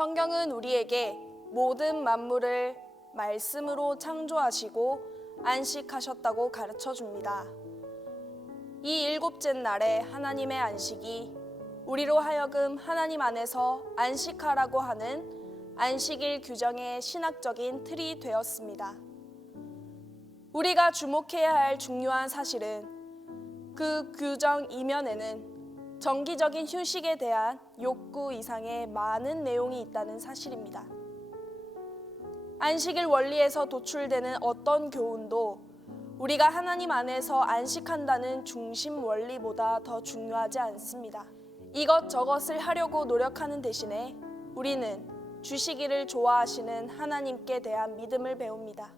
성경은 우리에게 모든 만물을 말씀으로 창조하시고 안식하셨다고 가르쳐 줍니다. 이 일곱째 날에 하나님의 안식이 우리로 하여금 하나님 안에서 안식하라고 하는 안식일 규정의 신학적인 틀이 되었습니다. 우리가 주목해야 할 중요한 사실은 그 규정 이면에는 정기적인 휴식에 대한 욕구 이상의 많은 내용이 있다는 사실입니다. 안식일 원리에서 도출되는 어떤 교훈도 우리가 하나님 안에서 안식한다는 중심 원리보다 더 중요하지 않습니다. 이것저것을 하려고 노력하는 대신에 우리는 주시기를 좋아하시는 하나님께 대한 믿음을 배웁니다.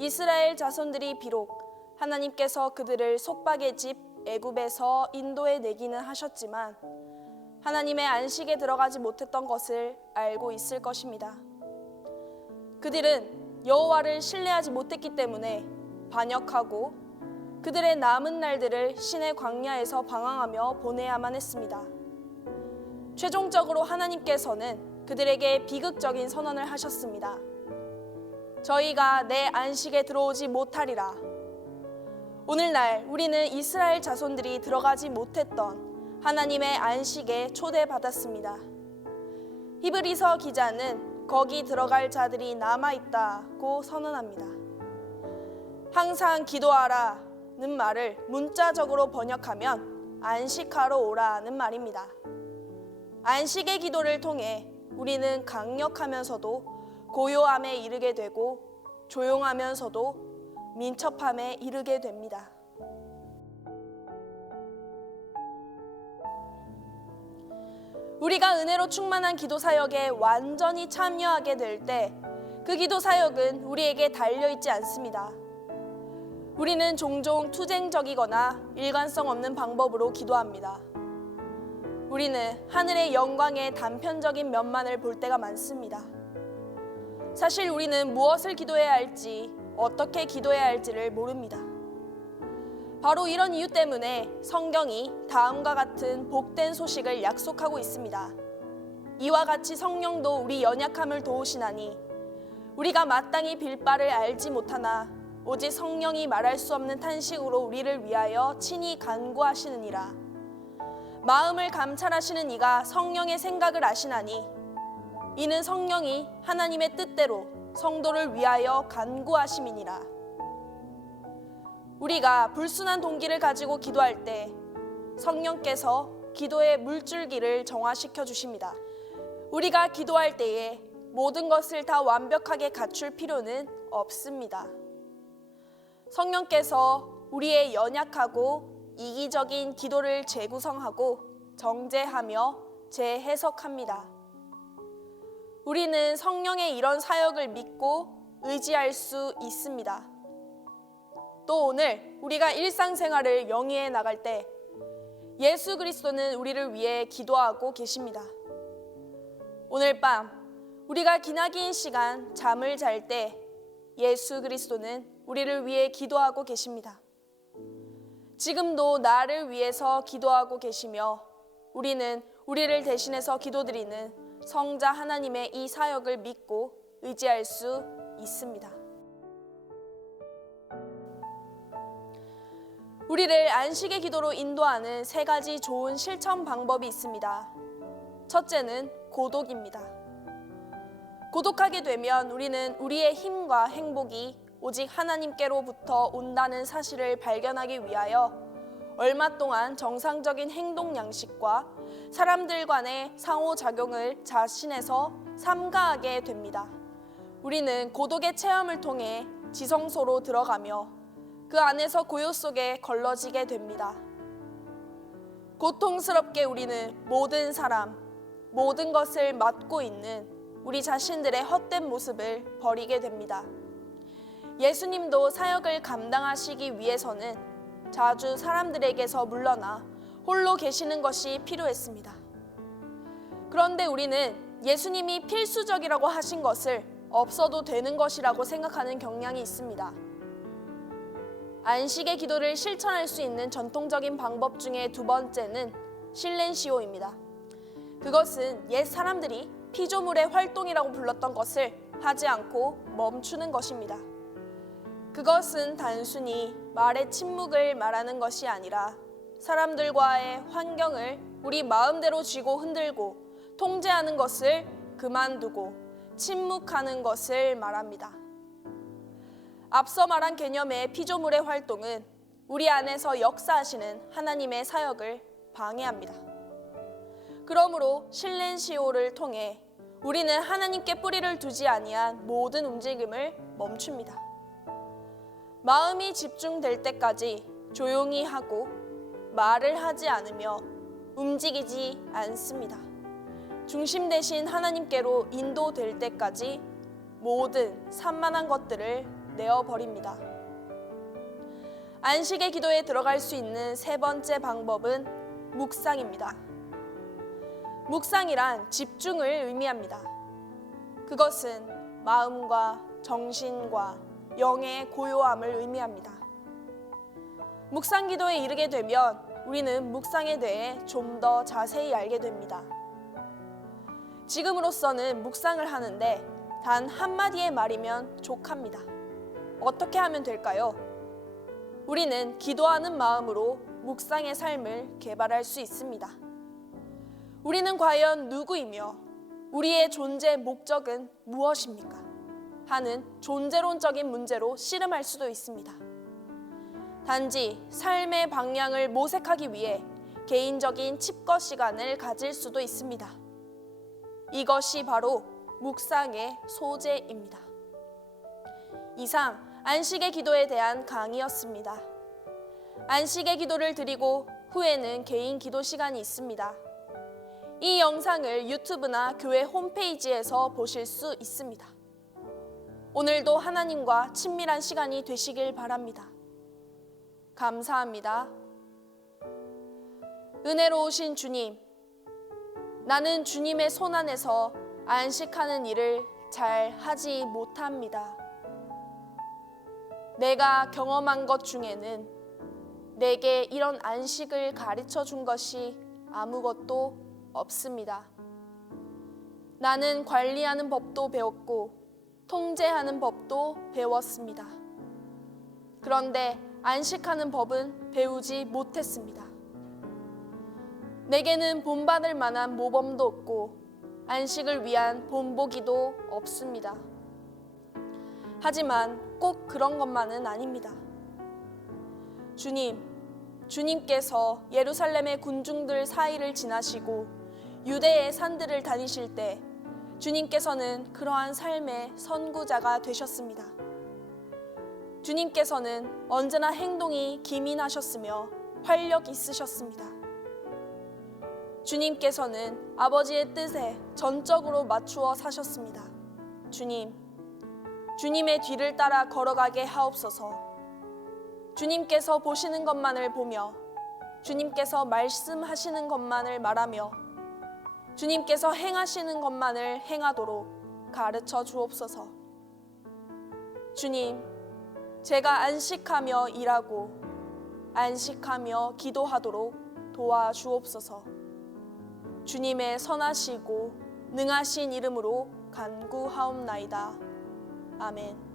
이스라엘 자손들이 비록 하나님께서 그들을 속박의 집 애굽에서 인도해 내기는 하셨지만 하나님의 안식에 들어가지 못했던 것을 알고 있을 것입니다. 그들은 여호와를 신뢰하지 못했기 때문에 반역하고 그들의 남은 날들을 신의 광야에서 방황하며 보내야만 했습니다. 최종적으로 하나님께서는 그들에게 비극적인 선언을 하셨습니다. 저희가 내 안식에 들어오지 못하리라. 오늘날 우리는 이스라엘 자손들이 들어가지 못했던 하나님의 안식에 초대받았습니다. 히브리서 기자는 거기 들어갈 자들이 남아있다고 선언합니다. 항상 기도하라는 말을 문자적으로 번역하면 안식하러 오라는 말입니다. 안식의 기도를 통해 우리는 강력하면서도 고요함에 이르게 되고 조용하면서도 민첩함에 이르게 됩니다. 우리가 은혜로 충만한 기도 사역에 완전히 참여하게 될 때 그 기도 사역은 우리에게 달려있지 않습니다. 우리는 종종 투쟁적이거나 일관성 없는 방법으로 기도합니다. 우리는 하늘의 영광의 단편적인 면만을 볼 때가 많습니다. 사실 우리는 무엇을 기도해야 할지, 어떻게 기도해야 할지를 모릅니다. 바로 이런 이유 때문에 성경이 다음과 같은 복된 소식을 약속하고 있습니다. 이와 같이 성령도 우리 연약함을 도우시나니 우리가 마땅히 빌 바를 알지 못하나 오직 성령이 말할 수 없는 탄식으로 우리를 위하여 친히 간구하시느니라. 마음을 감찰하시는 이가 성령의 생각을 아시나니 이는 성령이 하나님의 뜻대로 성도를 위하여 간구하심이니라. 우리가 불순한 동기를 가지고 기도할 때 성령께서 기도의 물줄기를 정화시켜 주십니다. 우리가 기도할 때에 모든 것을 다 완벽하게 갖출 필요는 없습니다. 성령께서 우리의 연약하고 이기적인 기도를 재구성하고 정제하며 재해석합니다. 우리는 성령의 이런 사역을 믿고 의지할 수 있습니다. 또 오늘 우리가 일상생활을 영위해 나갈 때 예수 그리스도는 우리를 위해 기도하고 계십니다. 오늘 밤 우리가 기나긴 시간 잠을 잘 때 예수 그리스도는 우리를 위해 기도하고 계십니다. 지금도 나를 위해서 기도하고 계시며 우리는 우리를 대신해서 기도드리는 성자 하나님의 이 사역을 믿고 의지할 수 있습니다. 우리를 안식의 기도로 인도하는 세 가지 좋은 실천 방법이 있습니다. 첫째는 고독입니다. 고독하게 되면 우리는 우리의 힘과 행복이 오직 하나님께로부터 온다는 사실을 발견하기 위하여 얼마 동안 정상적인 행동 양식과 사람들 간의 상호작용을 자신에서 삼가하게 됩니다. 우리는 고독의 체험을 통해 지성소로 들어가며 그 안에서 고요 속에 걸러지게 됩니다. 고통스럽게 우리는 모든 사람, 모든 것을 맡고 있는 우리 자신들의 헛된 모습을 버리게 됩니다. 예수님도 사역을 감당하시기 위해서는 자주 사람들에게서 물러나 홀로 계시는 것이 필요했습니다. 그런데 우리는 예수님이 필수적이라고 하신 것을 없어도 되는 것이라고 생각하는 경향이 있습니다. 안식의 기도를 실천할 수 있는 전통적인 방법 중에 두 번째는 실렌시오입니다. 그것은 옛 사람들이 피조물의 활동이라고 불렀던 것을 하지 않고 멈추는 것입니다. 그것은 단순히 말의 침묵을 말하는 것이 아니라 사람들과의 환경을 우리 마음대로 쥐고 흔들고 통제하는 것을 그만두고 침묵하는 것을 말합니다. 앞서 말한 개념의 피조물의 활동은 우리 안에서 역사하시는 하나님의 사역을 방해합니다. 그러므로 실렌시오를 통해 우리는 하나님께 뿌리를 두지 아니한 모든 움직임을 멈춥니다. 마음이 집중될 때까지 조용히 하고 말을 하지 않으며 움직이지 않습니다. 중심 대신 하나님께로 인도될 때까지 모든 산만한 것들을 내어버립니다. 안식의 기도에 들어갈 수 있는 세 번째 방법은 묵상입니다. 묵상이란 집중을 의미합니다. 그것은 마음과 정신과 영의 고요함을 의미합니다. 묵상 기도에 이르게 되면 우리는 묵상에 대해 좀 더 자세히 알게 됩니다. 지금으로서는 묵상을 하는데 단 한마디의 말이면 족합니다. 어떻게 하면 될까요? 우리는 기도하는 마음으로 묵상의 삶을 개발할 수 있습니다. 우리는 과연 누구이며 우리의 존재 목적은 무엇입니까? 하는 존재론적인 문제로 씨름할 수도 있습니다. 단지 삶의 방향을 모색하기 위해 개인적인 칩거 시간을 가질 수도 있습니다. 이것이 바로 묵상의 소재입니다. 이상 안식의 기도에 대한 강의였습니다. 안식의 기도를 드리고 후에는 개인 기도 시간이 있습니다. 이 영상을 유튜브나 교회 홈페이지에서 보실 수 있습니다. 오늘도 하나님과 친밀한 시간이 되시길 바랍니다. 감사합니다. 은혜로우신 주님, 나는 주님의 손 안에서 안식하는 일을 잘 하지 못합니다. 내가 경험한 것 중에는 내게 이런 안식을 가르쳐 준 것이 아무것도 없습니다. 나는 관리하는 법도 배웠고 통제하는 법도 배웠습니다. 그런데 안식하는 법은 배우지 못했습니다. 내게는 본받을 만한 모범도 없고 안식을 위한 본보기도 없습니다. 하지만 꼭 그런 것만은 아닙니다. 주님께서 예루살렘의 군중들 사이를 지나시고 유대의 산들을 다니실 때 주님께서는 그러한 삶의 선구자가 되셨습니다. 주님께서는 언제나 행동이 기민하셨으며 활력 있으셨습니다. 주님께서는 아버지의 뜻에 전적으로 맞추어 사셨습니다. 주님의 뒤를 따라 걸어가게 하옵소서. 주님께서 보시는 것만을 보며 주님께서 말씀하시는 것만을 말하며 주님께서 행하시는 것만을 행하도록 가르쳐 주옵소서. 주님, 제가 안식하며 일하고 안식하며 기도하도록 도와주옵소서. 주님의 선하시고 능하신 이름으로 간구하옵나이다. 아멘.